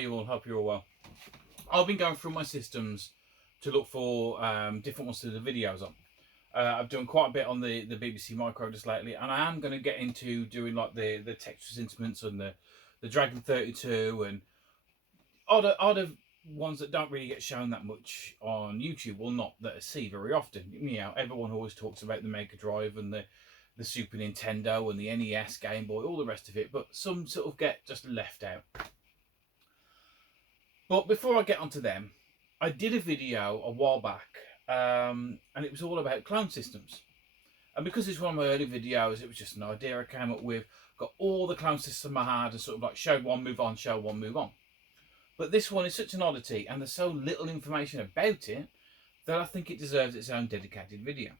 you all? Hope you're all well. I've been going through my systems to look for different ones to do the videos on. I've done quite a bit on the BBC Micro just lately, and I am going to get into doing like the Texas Instruments and the Dragon 32 and other ones that don't really get shown that much on YouTube, or not that I see very often. You know, everyone always talks about the Mega Drive and the Super Nintendo and the NES, Game Boy, all the rest of it, but some sort of get just left out. But before I get onto them, I did a video a while back, and it was all about clone systems. And because it's one of my early videos, it was just an idea I came up with, got all the clone systems I had, and sort of like show one, move on, show one, move on. But this one is such an oddity, and there's so little information about it, that I think it deserves its own dedicated video.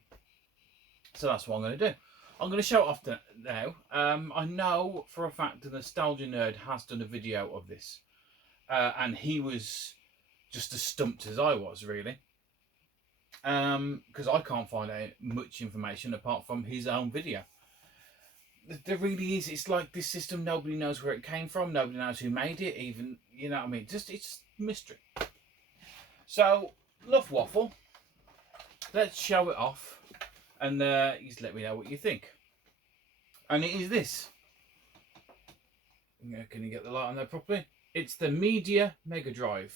So that's what I'm going to do. I'm going to show it off now. I know for a fact the Nostalgia Nerd has done a video of this. And he was just as stumped as I was, really. Because I can't find out much information apart from his own video. There really is. It's like this system, nobody knows where it came from. Nobody knows who made it, even, you know what I mean? It's mystery. So, enough waffle. Let's show it off. And just let me know what you think. And it is this. Can you get the light on there properly? It's the Media Mega Drive.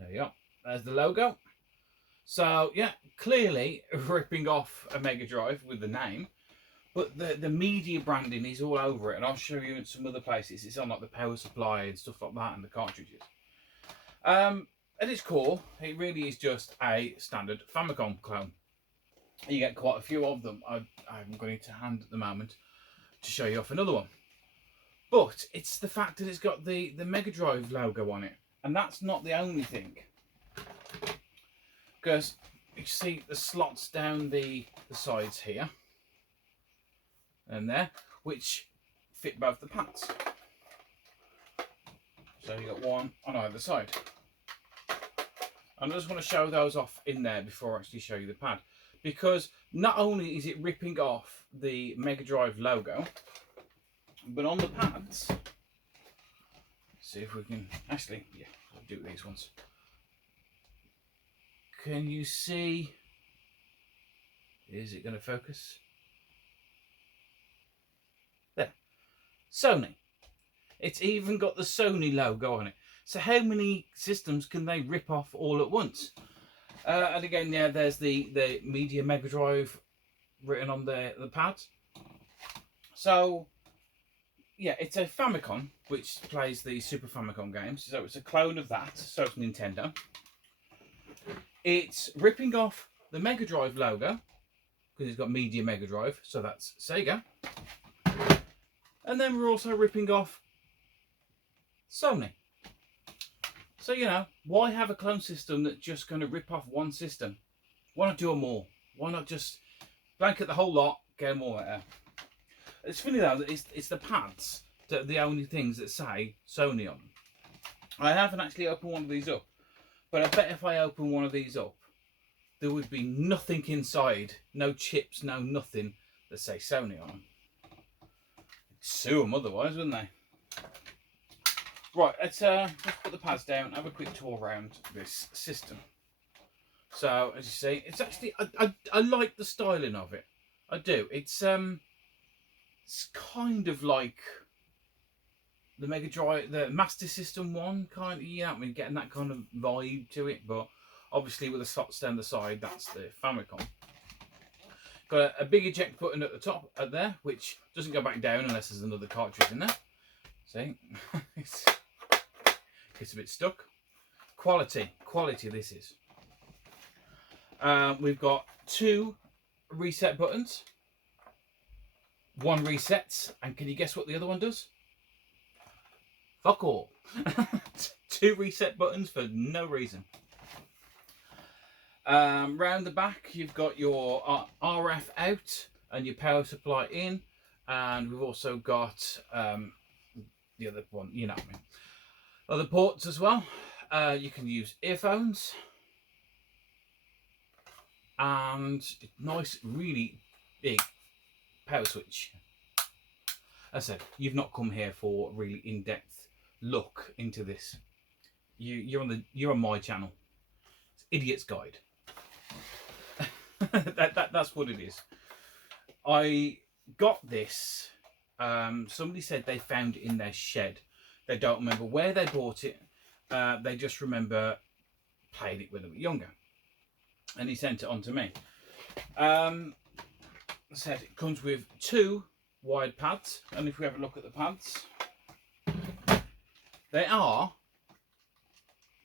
There you go. There's the logo. So, yeah, clearly ripping off a Mega Drive with the name. But the media branding is all over it. And I'll show you in some other places. It's on like the power supply and stuff like that and the cartridges. At its core, it really is just a standard Famicom clone. You get quite a few of them. I haven't got it to hand at the moment to show you off another one. But it's the fact that it's got the Mega Drive logo on it. And that's not the only thing. Because you see the slots down the sides here. And there. Which fit both the pads. So you got one on either side. And I just want to show those off in there before I actually show you the pad. Because not only is it ripping off the Mega Drive logo, but on the pads, let's see if we can, actually, yeah, I'll do these ones. Can you see, is it going to focus? There, Sony. It's even got the Sony logo on it. So how many systems can they rip off all at once? And again, yeah, there's the Media Mega Drive written on the pads. So, yeah, it's a Famicom, which plays the Super Famicom games. So it's a clone of that, so it's Nintendo. It's ripping off the Mega Drive logo, because it's got Media Mega Drive, so that's Sega. And then we're also ripping off Sony. So, you know, why have a clone system that's just going to rip off one system? Why not do them all? Why not just blanket the whole lot, get them all out? It's funny though, that it's the pads that are the only things that say Sony on them. I haven't actually opened one of these up, but I bet if I open one of these up, there would be nothing inside, no chips, no nothing that say Sony on them. Sue them otherwise, wouldn't they? Right, let's put the pads down and have a quick tour around this system. So, as you see, it's actually, I like the styling of it. I do. It's kind of like the Mega Drive, the Master System one, kind of, yeah, I mean, getting that kind of vibe to it, but obviously with the slots down the side, that's the Famicom. Got a big eject button at the top, at there, which doesn't go back down unless there's another cartridge in there. See? It's a bit stuck. Quality this is. We've got 2 reset buttons. One resets, and can you guess what the other one does? Fuck all. 2 reset buttons for no reason. Round the back, you've got your RF out and your power supply in, and we've also got the other one, you know what I mean. Other ports as well. You can use earphones, and nice, really big power switch. As I said, you've not come here for really in-depth look into this, you're on my channel. It's Idiot's Guide. That's what it is. I got this. Somebody said they found it in their shed. They don't remember where they bought it. They just remember playing it when they were younger. And he sent it on to me. Said it comes with 2 wide pads. And if we have a look at the pads, they are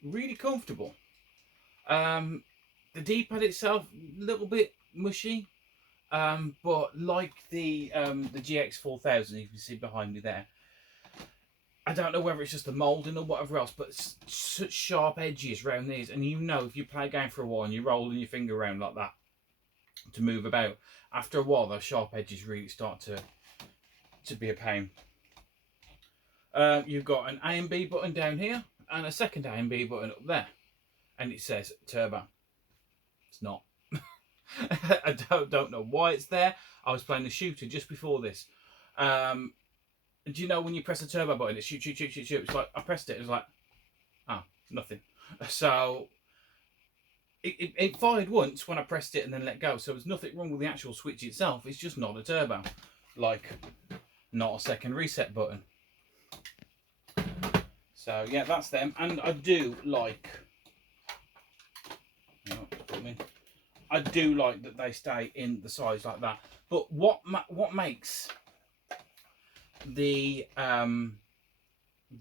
really comfortable. The D-pad itself, a little bit mushy. But like the GX 4000, you can see behind me there, I don't know whether it's just the moulding or whatever else, but it's such sharp edges around these. And you know, if you play a game for a while and you're rolling your finger around like that to move about, after a while those sharp edges really start to be a pain. You've got an A and B button down here and a second A and B button up there, and it says turbo. It's not. I don't know why it's there. I was playing the shooter just before this. Do you know when you press the turbo button, it shoot. It's like, I pressed it, it was like, oh, nothing. So it fired once when I pressed it and then let go. So there's nothing wrong with the actual switch itself. It's just not a turbo. Like, not a second reset button. So yeah, that's them. And I do like, I do like that they stay in the size like that. But what makes the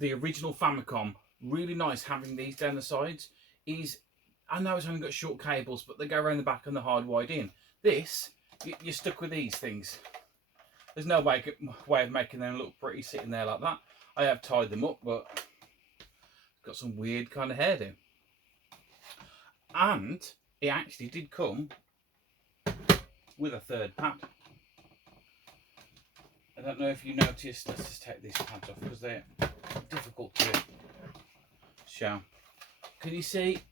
original Famicom really nice having these down the sides is, I know it's only got short cables, but they go around the back and they're hardwired in. This, you're stuck with these things. There's no way of making them look pretty sitting there like that. I have tied them up, but it's got some weird kind of hairdo. And it actually did come with a third pad. I don't know if you noticed. Let's just take these pads off because they're difficult to show. Can you see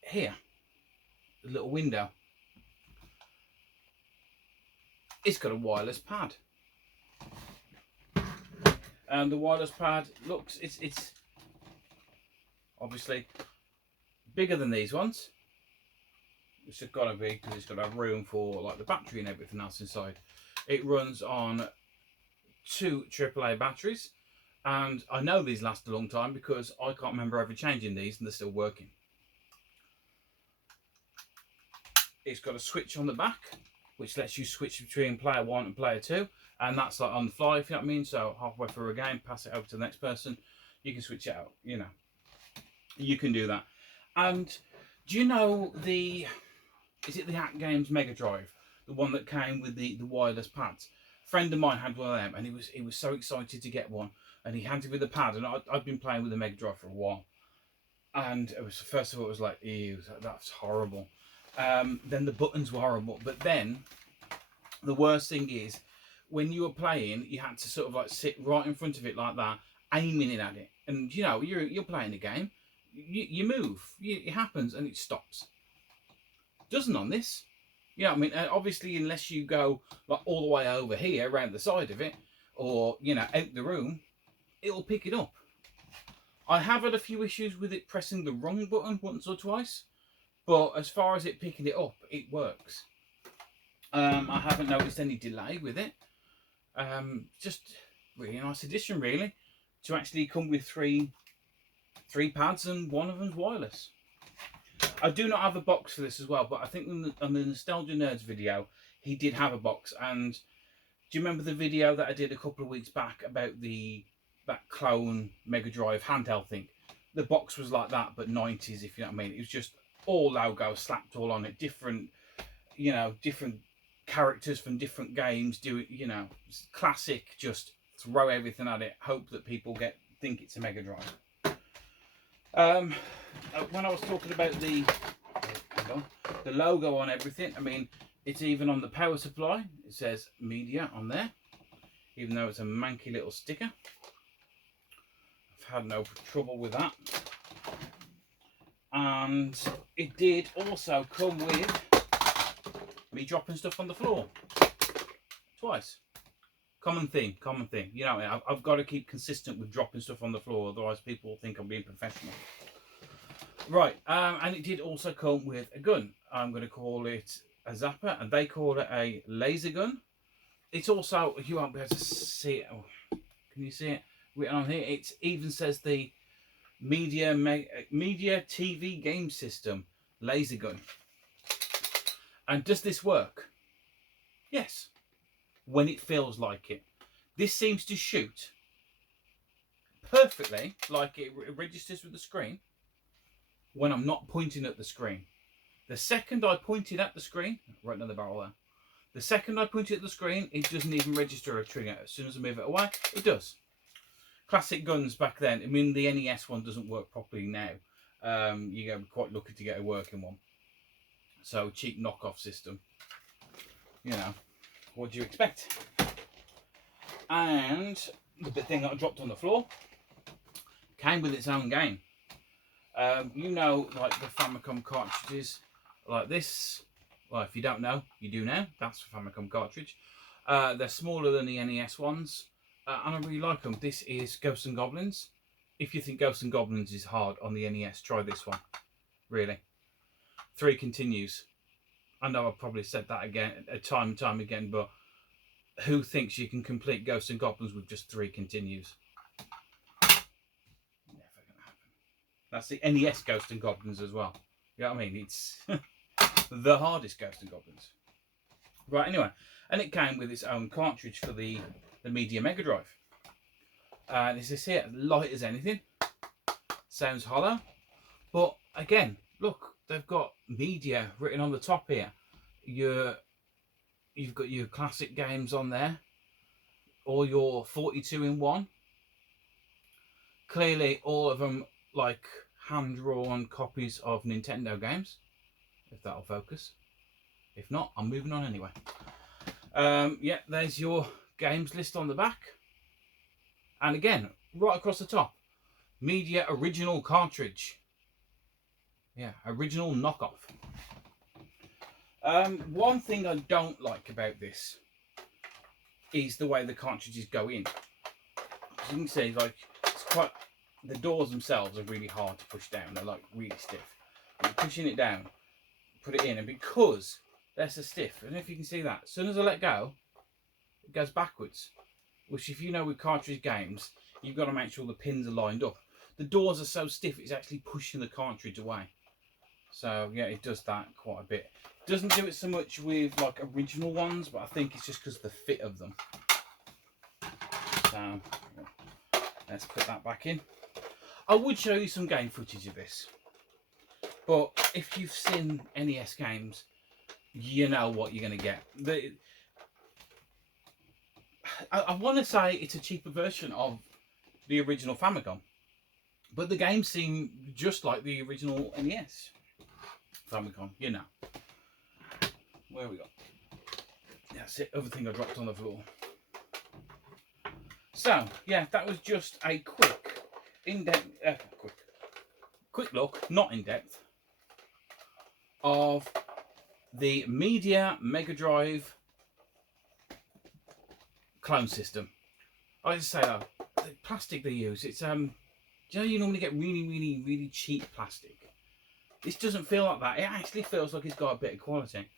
here, the little window? It's got a wireless pad. And the wireless pad looks, it's obviously bigger than these ones. It's just got to be, because it's got to have room for like the battery and everything else inside. It runs on 2 AAA batteries, and I know these last a long time because I can't remember ever changing these and they're still working. It's got a switch on the back which lets you switch between player 1 and player 2, and that's like on the fly, if you know what I mean. So halfway through a game, pass it over to the next person, you can switch it out, you know. You can do that. And do you know is it the Hack Games Mega Drive? The one that came with the wireless pads. A friend of mine had one of them, and he was so excited to get one, and he handed me the pad, and I'd been playing with the Mega Drive for a while, and it was, first of all, it was like, ew, that's horrible. Then the buttons were horrible, but then the worst thing is when you were playing, you had to sort of like sit right in front of it like that, aiming it at it, and you know, you're playing a game, you move, it happens, and it stops. Doesn't on this. You know what I mean? Obviously, unless you go like all the way over here, around the side of it, or, you know, out the room, it'll pick it up. I have had a few issues with it pressing the wrong button once or twice, but as far as it picking it up, it works. I haven't noticed any delay with it. Just really nice addition, really, to actually come with three pads and one of them's wireless. I do not have a box for this as well, but I think on the Nostalgia Nerds video, he did have a box. And do you remember the video that I did a couple of weeks back about that clone Mega Drive handheld thing? The box was like that, but 90s, if you know what I mean. It was just all logos slapped all on it, different, you know, different characters from different games. Do it, you know, classic. Just throw everything at it, hope that people think it's a Mega Drive. When I was talking about the logo on everything, I mean, it's even on the power supply. It says media on there, even though it's a manky little sticker. I've had no trouble with that. And it did also come with me dropping stuff on the floor twice. Common theme. You know, I've got to keep consistent with dropping stuff on the floor, otherwise people will think I'm being professional. Right, and it did also come with a gun. I'm going to call it a zapper, and they call it a laser gun. It's also, you won't be able to see it. Oh, can you see it written on here? It even says the Media TV game system laser gun. And does this work? Yes, when it feels like it. This seems to shoot perfectly, like it registers with the screen when I'm not pointing at the screen. The second I pointed at the screen, right near the barrel there, the second I point it at the screen, it doesn't even register a trigger. As soon as I move it away, it does. Classic guns back then. I mean, the NES one doesn't work properly now. You're quite lucky to get a working one. So, cheap knockoff system. You know, what do you expect? And the bit thing that I dropped on the floor came with its own game. You know, like the Famicom cartridges like this. Well, if you don't know, you do now. That's a Famicom cartridge. They're smaller than the NES ones, and I really like them. This is Ghosts and Goblins. If you think Ghosts and Goblins is hard on the NES, try this one. Really. 3 continues. I know I've probably said that again, time and time again, but who thinks you can complete Ghosts and Goblins with just 3 continues? Never gonna happen. That's the NES Ghosts and Goblins as well. You know what I mean? It's the hardest Ghosts and Goblins. Right, anyway. And it came with its own cartridge for the Media Megadrive. This is here, light as anything. Sounds hollow. But again, look, they've got media written on the top here. You've got your classic games on there. All your 42-in-1. Clearly, all of them like hand-drawn copies of Nintendo games. If that'll focus. If not, I'm moving on anyway. Yeah, there's your games list on the back. And again, right across the top, Media Original Cartridge. Yeah, original knockoff. One thing I don't like about this is the way the cartridges go in. As you can see, like, it's quite, the doors themselves are really hard to push down. They're like really stiff. And you're pushing it down, put it in, and because they're so stiff, I don't know if you can see that, as soon as I let go, it goes backwards. Which, if you know with cartridge games, you've got to make sure the pins are lined up. The doors are so stiff, it's actually pushing the cartridge away. So yeah, it does that quite a bit. It doesn't do it so much with like original ones, but I think it's just because of the fit of them. So let's put that back in. I would show you some game footage of this, but if you've seen NES games, you know what you're going to get. I want to say it's a cheaper version of the original Famicom, but the games seem just like the original NES Famicom, you know. Where we go? That's it, other thing I dropped on the floor. So, yeah, that was just a quick, in-depth, quick look, not in-depth, of the Media Megadrive clone system. I just say that the plastic they use, it's do you know you normally get really cheap plastic. This doesn't feel like that. It actually feels like it's got a bit of quality.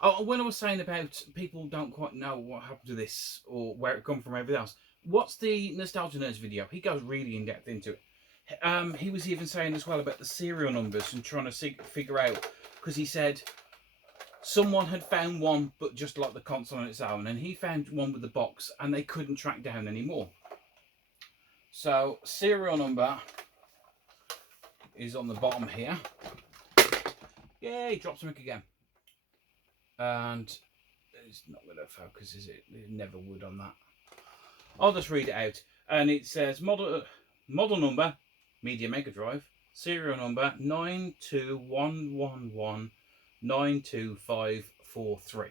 Oh, when I was saying about people don't quite know what happened to this or where it come from, everything else, what's the Nostalgia Nerds video? He goes really in depth into it. He was even saying as well about the serial numbers and trying to figure out, because he said someone had found one but just like the console on its own, and he found one with the box and they couldn't track down anymore. So serial number is on the bottom here. Yay, drop something again. And it's not going to focus, is it? It never would on that. I'll just read it out. And it says model number, Media Megadrive, serial number 92111925543.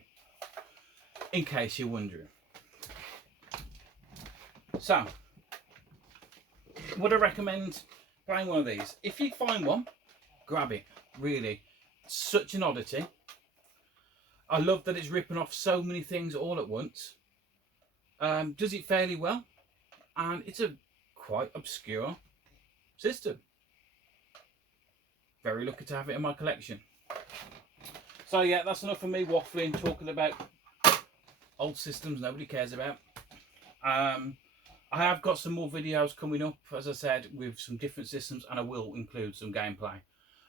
In case you're wondering. So, would I recommend buying one of these? If you find one, grab it. Really, such an oddity. I love that it's ripping off so many things all at once. Does it fairly well, and it's a quite obscure system. Very lucky to have it in my collection. So yeah, that's enough of me waffling, talking about old systems nobody cares about. I have got some more videos coming up, as I said, with some different systems, and I will include some gameplay.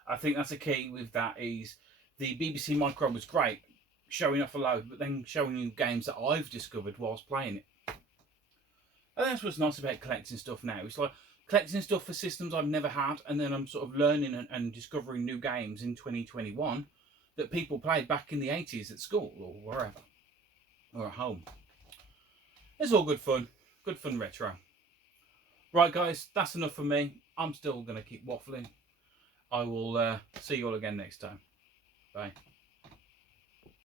I think that's the key with that is the BBC Micro was great, showing off a load, but then showing you games that I've discovered whilst playing it. And that's what's nice about collecting stuff now. It's like collecting stuff for systems I've never had, and then I'm sort of learning and discovering new games in 2021 that people played back in the 80s at school or wherever, or at home. It's all good fun retro. Right guys, that's enough for me. I'm still going to keep waffling. I will see you all again next time. Bye.